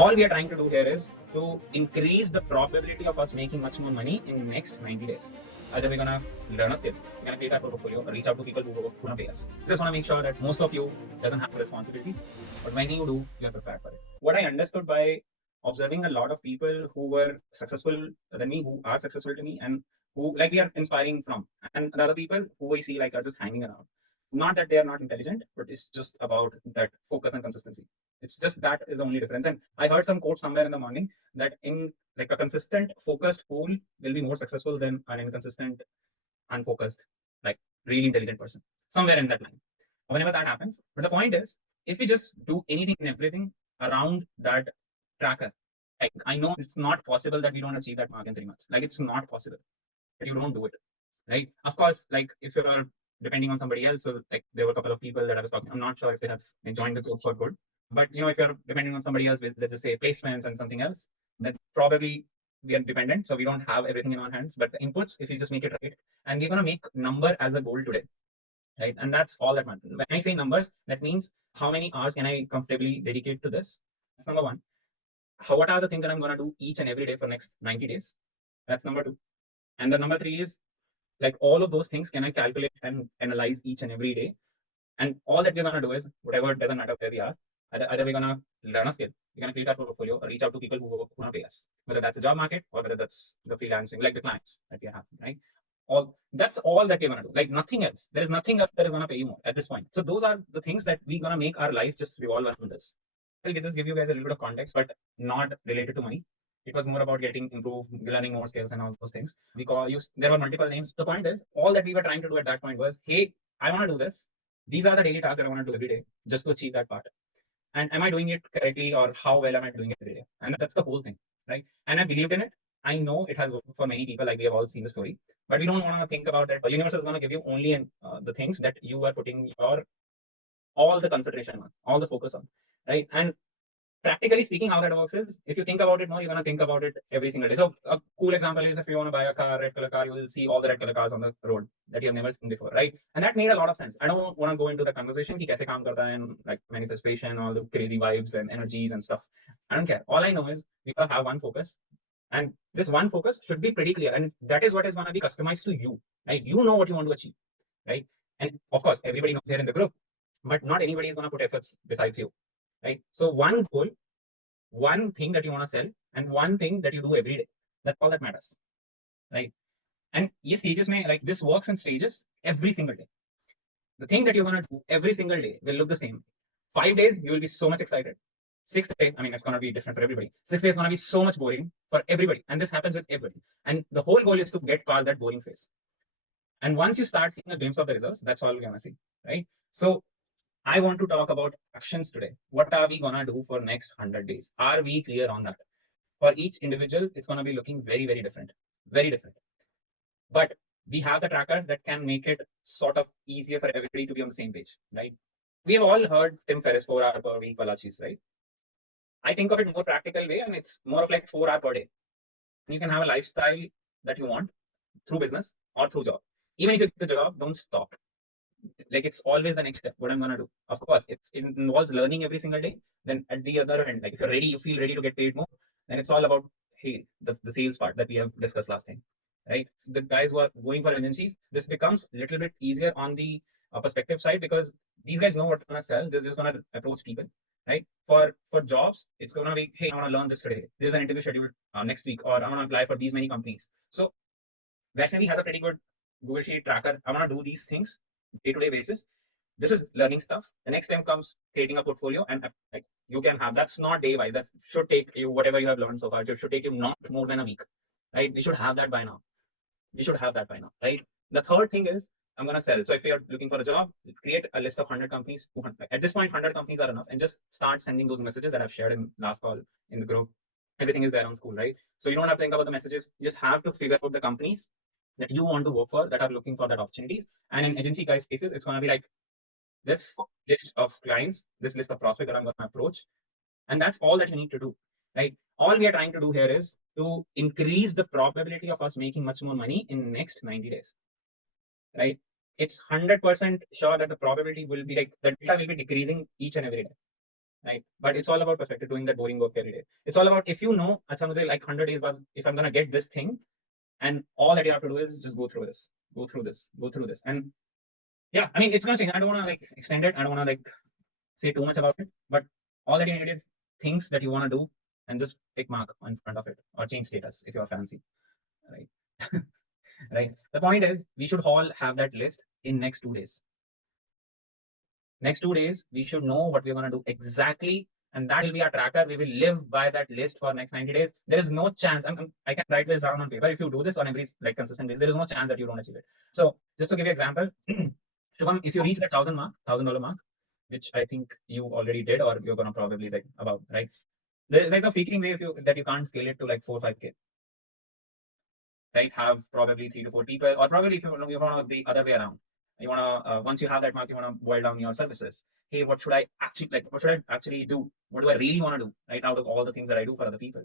All we are trying to do here is to increase the probability of us making much more money in the next 90 days. Either we're gonna learn a skill, we're gonna create our portfolio, or reach out to people who are gonna pay us. Just wanna make sure that most of you doesn't have responsibilities, but when you do, you're prepared for it. What I understood by observing a lot of people who were successful than me, who are successful to me, and who like we are inspiring from, and the other people who we see like are just hanging around. Not that they are not intelligent, but it's just about that focus and consistency. It's just that is the only difference. And I heard some quote somewhere in the morning that in like a consistent, focused fool will be more successful than an inconsistent, unfocused, like really intelligent person. Somewhere in that line. Whenever that happens. But the point is, if we just do anything and everything around that tracker, like I know it's not possible that we don't achieve that mark in 3 months. Like it's not possible. But you don't do it. Right? Of course, like if you're depending on somebody else, so like there were a couple of people that I was talking, I'm not sure if they have joined the group for good, but if you're depending on somebody else with, let's just say, placements and something else, then probably we are dependent. So we don't have everything in our hands. But the inputs, if you just make it right, and we're gonna make number as a goal today, right? And that's all that matters. When I say numbers, that means how many hours can I comfortably dedicate to this? That's number one. What are the things that I'm gonna do each and every day for next 90 days? That's number two. And the number three is like all of those things can I calculate and analyze each and every day. And all that we're gonna do is whatever, doesn't matter where we are. Either we're gonna learn a skill, we're gonna create our portfolio, or reach out to people who wanna pay us, whether that's the job market or whether that's the freelancing, like the clients that we are having, right? All that's all that we're gonna do. Like nothing else. There is nothing else that is gonna pay you more at this point. So those are the things that we're gonna make our life just revolve around this. I'll just give you guys a little bit of context, but not related to money. It was more about getting improved, learning more skills and all those things. Because there were multiple names. The point is, all that we were trying to do at that point was, hey, I want to do this. These are the daily tasks that I want to do every day just to achieve that part. And am I doing it correctly, or how well am I doing it every day? And that's the whole thing, right? And I believed in it. I know it has worked for many people, like we have all seen the story, but we don't want to think about that. Universe is going to give you only the things that you are putting your all the consideration on, all the focus on, right? And practically speaking, how that works is, if you think about it more, you're going to think about it every single day. So a cool example is, if you want to buy a car, red color car, you will see all the red color cars on the road that you have never seen before, right? And that made a lot of sense. I don't want to go into the conversation ki kaise kaam karta hai, and like manifestation, all the crazy vibes and energies and stuff. I don't care. All I know is we gotta have one focus, and this one focus should be pretty clear, and that is what is going to be customized to you, right? You know what you want to achieve, right? And of course, everybody knows here in the group, but not anybody is going to put efforts besides you, right? So one goal, one thing that you want to sell, and one thing that you do every day. That's all that matters, right? And yes, stages may, like this works in stages every single day. The thing that you're gonna do every single day will look the same. 5 days you will be so much excited. 6th day, I mean, it's gonna be different for everybody. 6th day is gonna be so much boring for everybody, and this happens with everybody. And the whole goal is to get past that boring phase. And once you start seeing a glimpse of the results, that's all we're gonna see, right? So I want to talk about actions today. What are we gonna do for next 100 days? Are we clear on that? For each individual, it's gonna be looking very, very different, very different. But we have the trackers that can make it sort of easier for everybody to be on the same page, right? We have all heard Tim Ferriss 4 hour per week Valachis, right? I think of it more practical way, and it's more of like 4 hour per day. You can have a lifestyle that you want through business or through job. Even if you get the job, don't stop. Like it's always the next step. What I'm gonna do. Of course, it involves learning every single day. Then at the other end, like if you're ready, you feel ready to get paid more, then it's all about, hey, the sales part that we have discussed last time, right? The guys who are going for agencies, this becomes a little bit easier on the perspective side, because these guys know what they're gonna sell. They're just gonna approach people, right? For jobs, it's gonna be, hey, I want to learn this today. There's an interview scheduled next week, or I want to apply for these many companies. So Vaishnavi has a pretty good Google Sheet tracker. I want to do these things day-to-day basis. This is learning stuff. The next time comes creating a portfolio, and like you can have, that's not day wise. That should take you whatever you have learned so far. It should take you not more than a week, right? We should have that by now. We should have that by now, right? The third thing is, I'm gonna sell. So if you're looking for a job, create a list of 100 companies. 200. At this point, 100 companies are enough, and just start sending those messages that I've shared in last call in the group. Everything is there on school, right? So you don't have to think about the messages. You just have to figure out the companies that you want to work for that are looking for that opportunities. And in agency guys cases, it's going to be like this list of clients, this list of prospects that I'm going to approach. And that's all that you need to do, right? All we are trying to do here is to increase the probability of us making much more money in the next 90 days, right? It's 100% sure that the probability will be like the data will be decreasing each and every day. right? But it's all about perspective, doing that boring work every day. It's all about, if you know, acha mujhe like 100 days, but if I'm gonna get this thing, and all that you have to do is just go through this, go through this, go through this, and yeah, I mean, it's gonna change. I don't want to like extend it. I don't want to like say too much about it, but all that you need is things that you want to do, and just tick mark in front of it, or change status if you're fancy, right? Right. The point is, we should all have that list in next 2 days. Next 2 days, we should know what we're going to do exactly, and that will be our tracker. We will live by that list for next 90 days. There is no chance. I can write this down on paper. If you do this on every like consistent basis, there is no chance that you don't achieve it. So, just to give you an example, Shubham, if you reach the $1,000 mark, which I think you already did, or you're gonna probably like about, right? There's a freaking way if you that you can't scale it to like 4 or 5K, right? Have probably 3 to 4 people, or probably if you want the other way around, you want to once you have that mark, you want to boil down your services. Hey, what should I actually like? What should I actually do? What do I really want to do? Right, out of all the things that I do for other people,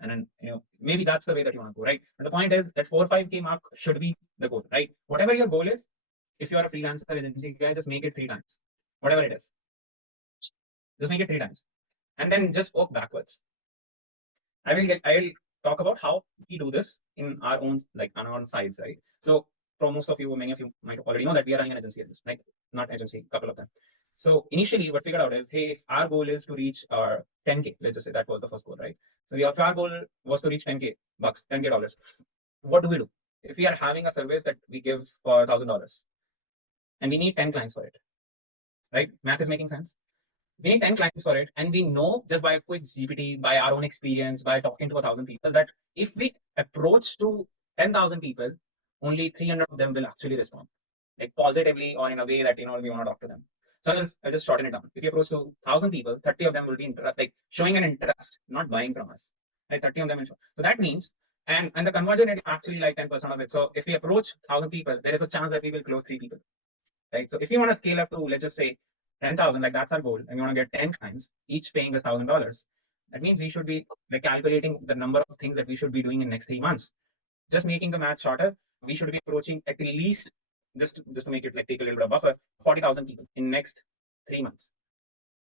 and then maybe that's the way that you want to go, right? And the point is that 4 or 5K mark should be the goal, right? Whatever your goal is, if you are a freelancer agency guy, just make it 3 times, whatever it is. Just make it 3 times, and then just work backwards. I'll talk about how we do this in our own like on our own sides, right? So for most of you, many of you might already know that we are running an agency at this, right? Not agency, couple of them. So initially, what we figured out is, hey, if our goal is to reach our 10K, let's just say that was the first goal, right? So if our goal was to reach 10K bucks, $10K, what do we do? If we are having a service that we give for $1,000 and we need 10 clients for it, right? Math is making sense. We need 10 clients for it, and we know just by a quick GPT, by our own experience, by talking to 1,000 people, that if we approach to 10,000 people, only 300 of them will actually respond, like positively or in a way that we want to talk to them. So I'll just shorten it down. If you approach to 1,000 people, 30 of them will be like showing an interest, not buying from us. Like 30 of them will show. So that means, and the conversion rate is actually like 10% of it. So if we approach 1,000 people, there is a chance that we will close 3 people, right? So if you want to scale up to, let's just say 10,000, like that's our goal, and you want to get 10 clients, each paying us $1,000, that means we should be like calculating the number of things that we should be doing in next 3 months. Just making the math shorter, we should be approaching at least, just to make it like take a little bit of buffer, 40,000 people in next 3 months,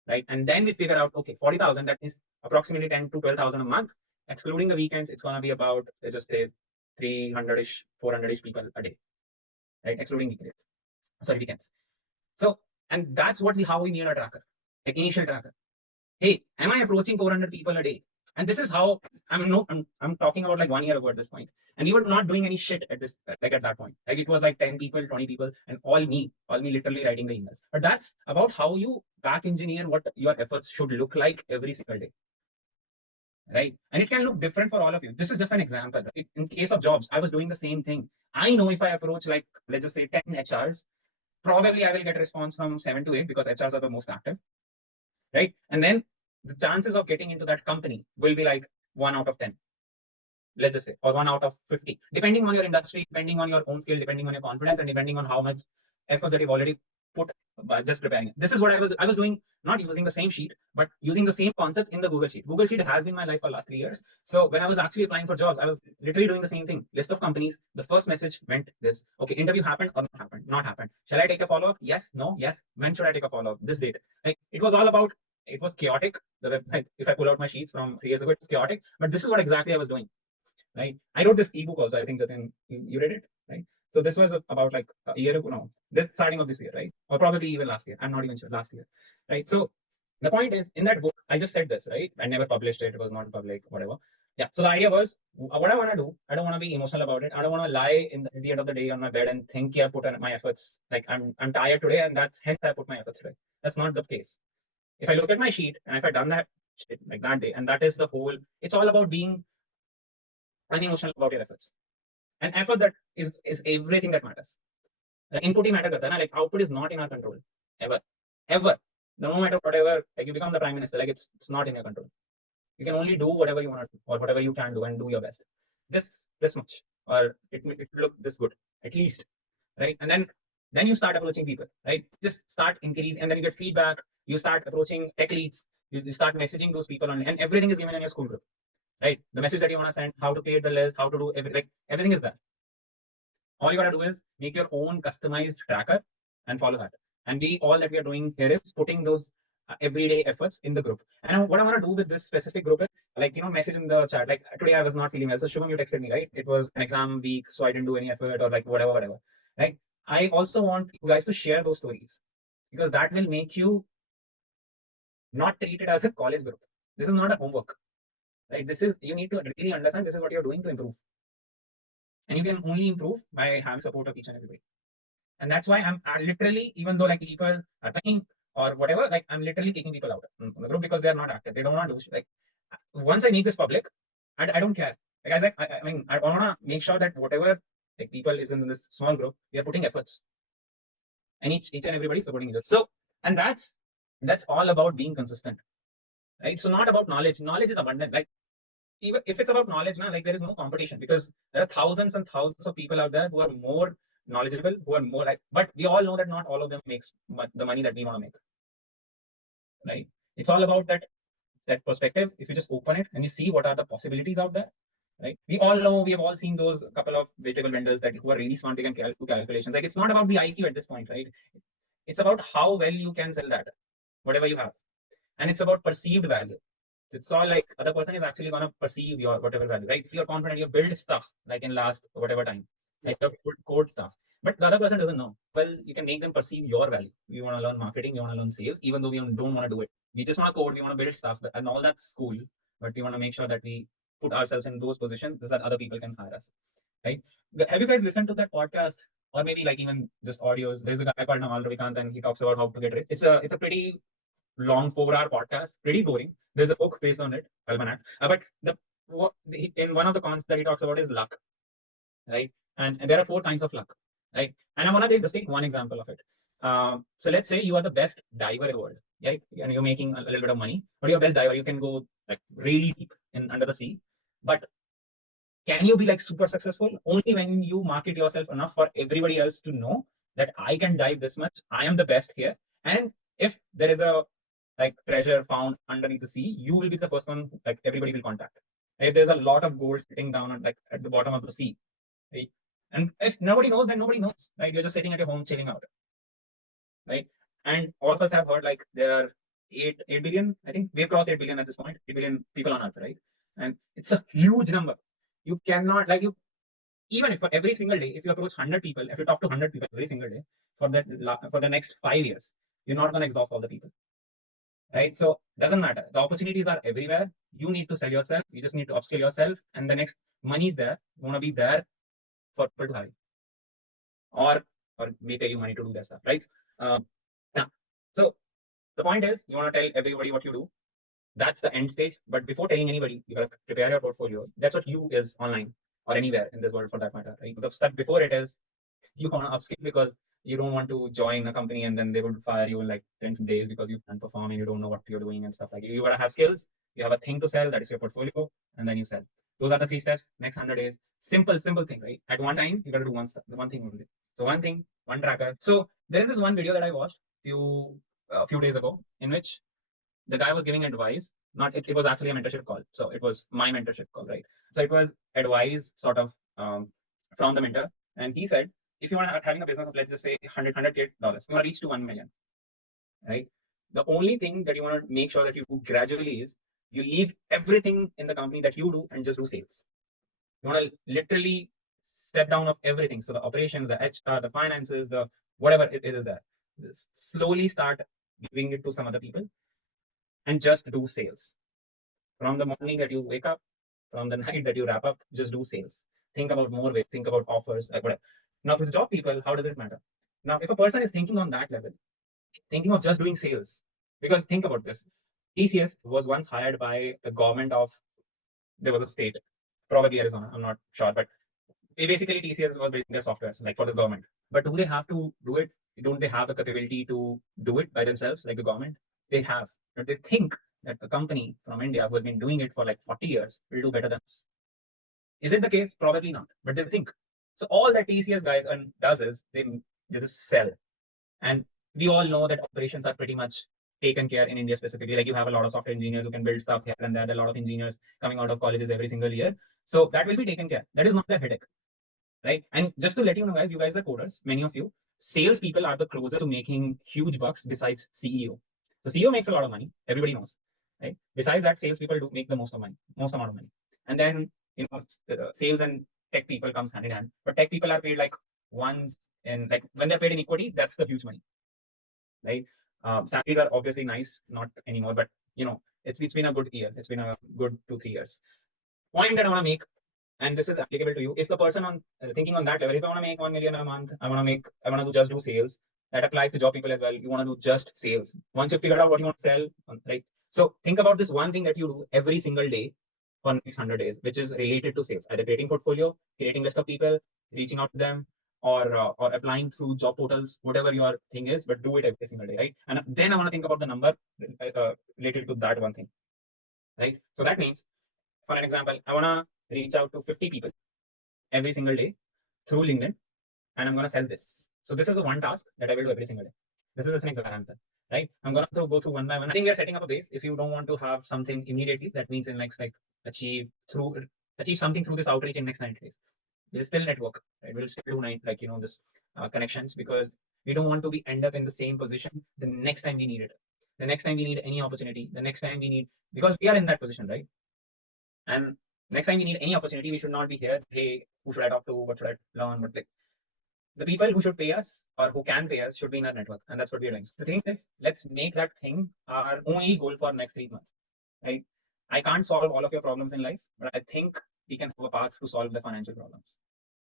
right? And then we figure out, okay, 40,000, that is approximately 10 to 12,000 a month, excluding the weekends. It's gonna be about, let's just say 300ish, 400ish people a day, right? Excluding weekdays, sorry, weekends. So, and that's how we need a tracker, like initial tracker. Hey, am I approaching 400 people a day? And this is how I'm talking about like 1 year ago at this point, and we were not doing any shit at this like at that point. Like it was like 10 people, 20 people, and all me literally writing the emails. But that's about how you back engineer what your efforts should look like every single day, right? And it can look different for all of you. This is just an example. In case of jobs, I was doing the same thing. I know if I approach like, let's just say 10 HRs, probably I will get a response from 7 to 8 because HRs are the most active, right? And then the chances of getting into that company will be like 1 out of 10, let's just say, or 1 out of 50, depending on your industry, depending on your own skill, depending on your confidence, and depending on how much effort that you've already put by just preparing it. This is what I was doing, not using the same sheet, but using the same concepts in the Google Sheet. Google Sheet has been my life for the last 3 years. So when I was actually applying for jobs, I was literally doing the same thing. List of companies. The first message went this. Okay, interview happened or not happened? Not happened. Shall I take a follow up? Yes, no, yes. When should I take a follow up? This date. Like it was all about. It was chaotic. The website, if I pull out my sheets from 3 years ago, it's chaotic. But this is what exactly I was doing, right? I wrote this ebook also. I think that you read it, right? So this was about like a year ago, no, this starting of this year, right? Or probably even last year. I'm not even sure. Last year, right? So the point is, in that book, I just said this, right? I never published it. It was not public, whatever. Yeah. So the idea was, what I want to do, I don't want to be emotional about it. I don't want to lie at the end of the day on my bed and think, yeah, I put in my efforts. Like I'm tired today, and that's hence I put my efforts today. That's not the case. If I look at my sheet and if I done that shit like that day, and that is the whole. It's all about being unemotional about your efforts. And efforts that is everything that matters. Input he matter करता है ना, like output is not in our control ever, ever. No matter whatever, like you become the prime minister, like it's not in your control. You can only do whatever you want to do or whatever you can do and do your best. This much, or it look this good at least, right? And then you start approaching people, right? Just start increasing, and then you get feedback. You start approaching tech leads. You start messaging those people on, and everything is given in your school group, right? The message that you want to send, how to create the list, how to do everything, like everything is there. All you gotta do is make your own customized tracker and follow that. And we all that we are doing here is putting those everyday efforts in the group. And what I want to do with this specific group is, like, message in the chat. Like, today I was not feeling well, so Shubham, you texted me, right? It was an exam week, so I didn't do any effort, or like whatever, right? I also want you guys to share those stories, because that will make you not treat it as a college group. This is not a homework, right? This is, you need to really understand this is what you're doing to improve, and you can only improve by having support of each and everybody. And that's why I literally, even though like people are paying or whatever, like I'm literally kicking people out from the group because they're not active. They don't want to do like, once I make this public, and I don't care. Like I said, I mean, I want to make sure that whatever like people is in this small group, we are putting efforts, and each and everybody supporting each other. So, and that's all about being consistent, right? So not about knowledge. Knowledge is abundant. Like, even if it's about knowledge now, like there is no competition, because there are thousands and thousands of people out there who are more knowledgeable, who are more like, but we all know that not all of them makes the money that we want to make, right? It's all about that perspective. If you just open it and you see what are the possibilities out there, right? We all know, we have all seen those couple of vegetable vendors that who are really smart, they can do calculations. Like, it's not about the IQ at this point, right? It's about how well you can sell that, whatever you have, and it's about perceived value. It's all like other person is actually gonna perceive your whatever value, right? If you're confident, you build stuff like in last whatever time, like you put code stuff, but the other person doesn't know. Well, you can make them perceive your value. We want to learn marketing, we want to learn sales, even though we don't want to do it. We just want to code, we want to build stuff, and all that's cool. But we want to make sure that we put ourselves in those positions so that other people can hire us, right? Have you guys listened to that podcast, or maybe like even just audios? There's a guy called Namal Ravikant, and he talks about how to get rich. It's a pretty long 4-hour podcast, pretty boring. There's a book based on it, Almanac. But in one of the cons that he talks about is luck, right? And there are 4 kinds of luck, right? And I want to just take one example of it. So let's say you are the best diver in the world, right? And you're making a little bit of money, but you're best diver. You can go like really deep in under the sea, but can you be like super successful only when you market yourself enough for everybody else to know that I can dive this much, I am the best here. And if there is a like treasure found underneath the sea, you will be the first one like everybody will contact. If there's a lot of gold sitting down like at the bottom of the sea, right? And if nobody knows, then nobody knows, right? You're just sitting at your home chilling out, right? And all of us have heard like there are 8 billion, I think we've crossed 8 billion at this point, 8 billion people on earth, right? And it's a huge number. You cannot like, you even if for every single day, if you approach 100 people, if you talk to 100 people every single day for the next 5 years, you're not going to exhaust all the people, right? So doesn't matter, the opportunities are everywhere. You need to sell yourself, you just need to upskill yourself, and the next money is there. You want to be there for people to hire, or we pay you money to do that stuff, right? Yeah. So the point is, you want to tell everybody what you do. That's the end stage. But before telling anybody, you gotta prepare your portfolio. That's what you is online or anywhere in this world for that matter, right? The step before it is you want to upskill, because you don't want to join a company and then they would fire you in like 10 days because you can't perform and you don't know what you're doing and stuff like that. You gotta have skills, you have a thing to sell, that is your portfolio, and then you sell. Those are the 3 steps. Next 100 days, simple thing, right? At one time, you gotta do one step, the one thing only. So one thing, one tracker. So there is this one video that I watched few days ago, in which the guy was giving advice. Not it was actually a mentorship call, so it was my mentorship call, right? So it was advice sort of from the mentor, and he said, if you want to having a business of, let's just say, 100k dollars, you want to reach to 1 million, right? The only thing that you want to make sure that you do gradually is you leave everything in the company that you do and just do sales. You want to literally step down of everything, so the operations, the HR, the finances, the whatever it is there, just slowly start giving it to some other people and just do sales. From the morning that you wake up, from the night that you wrap up, just do sales. Think about more ways, think about offers, like whatever. Now, with job people, how does it matter? Now, if a person is thinking on that level, thinking of just doing sales, because think about this, TCS was once hired by the government of, there was a state, probably Arizona, I'm not sure, but basically TCS was building their softwares like for the government. But do they have to do it? Don't they have the capability to do it by themselves, like the government? They have, but they think that a company from India who has been doing it for like 40 years will do better than us. Is it the case? Probably not, but they think. So all that TCS guys does is they just sell. And we all know that operations are pretty much taken care in India specifically. Like, you have a lot of software engineers who can build stuff here and there. There are a lot of engineers coming out of colleges every single year. So that will be taken care. That is not their headache, right? And just to let you know, guys, you guys are coders, many of you. Salespeople are the closer to making huge bucks besides CEO. So CEO makes a lot of money. Everybody knows, right? Besides that, salespeople do make the most of money, most amount of money. And then sales and tech people comes hand in hand. But tech people are paid like once in like when they're paid in equity, that's the huge money, right? Salaries are obviously nice, not anymore, but it's been a good year. It's been a good 2 3 years. Point that I want to make, and this is applicable to you. If the person on thinking on that level, if I want to make 1 million a month, I want to just do sales. That applies to job people as well. You want to do just sales. Once you figure out what you want to sell, right? So think about this one thing that you do every single day for next 100 days, which is related to sales, either creating portfolio, creating list of people, reaching out to them, or applying through job portals, whatever your thing is, but do it every single day, right? And then I want to think about the number related to that one thing, right? So that means, for an example, I want to reach out to 50 people every single day through LinkedIn, and I'm going to sell this. So this is the one task that I will do every single day. This is just an example, right? I'm going to go through one by one. I think we are setting up a base. If you don't want to have something immediately, that means in next like achieve something through this outreach in next 90 days. We'll still network, right? We'll still do this connections, because we don't want to be end up in the same position the next time we need it. The next time we need any opportunity, the next time we need, because we are in that position, right? And next time we need any opportunity, we should not be here. Hey, who should I talk to? What should I learn? What like the people who should pay us or who can pay us should be in our network, and that's what we're doing. So the thing is, let's make that thing our only goal for next 3 months, right? I can't solve all of your problems in life, but I think we can have a path to solve the financial problems.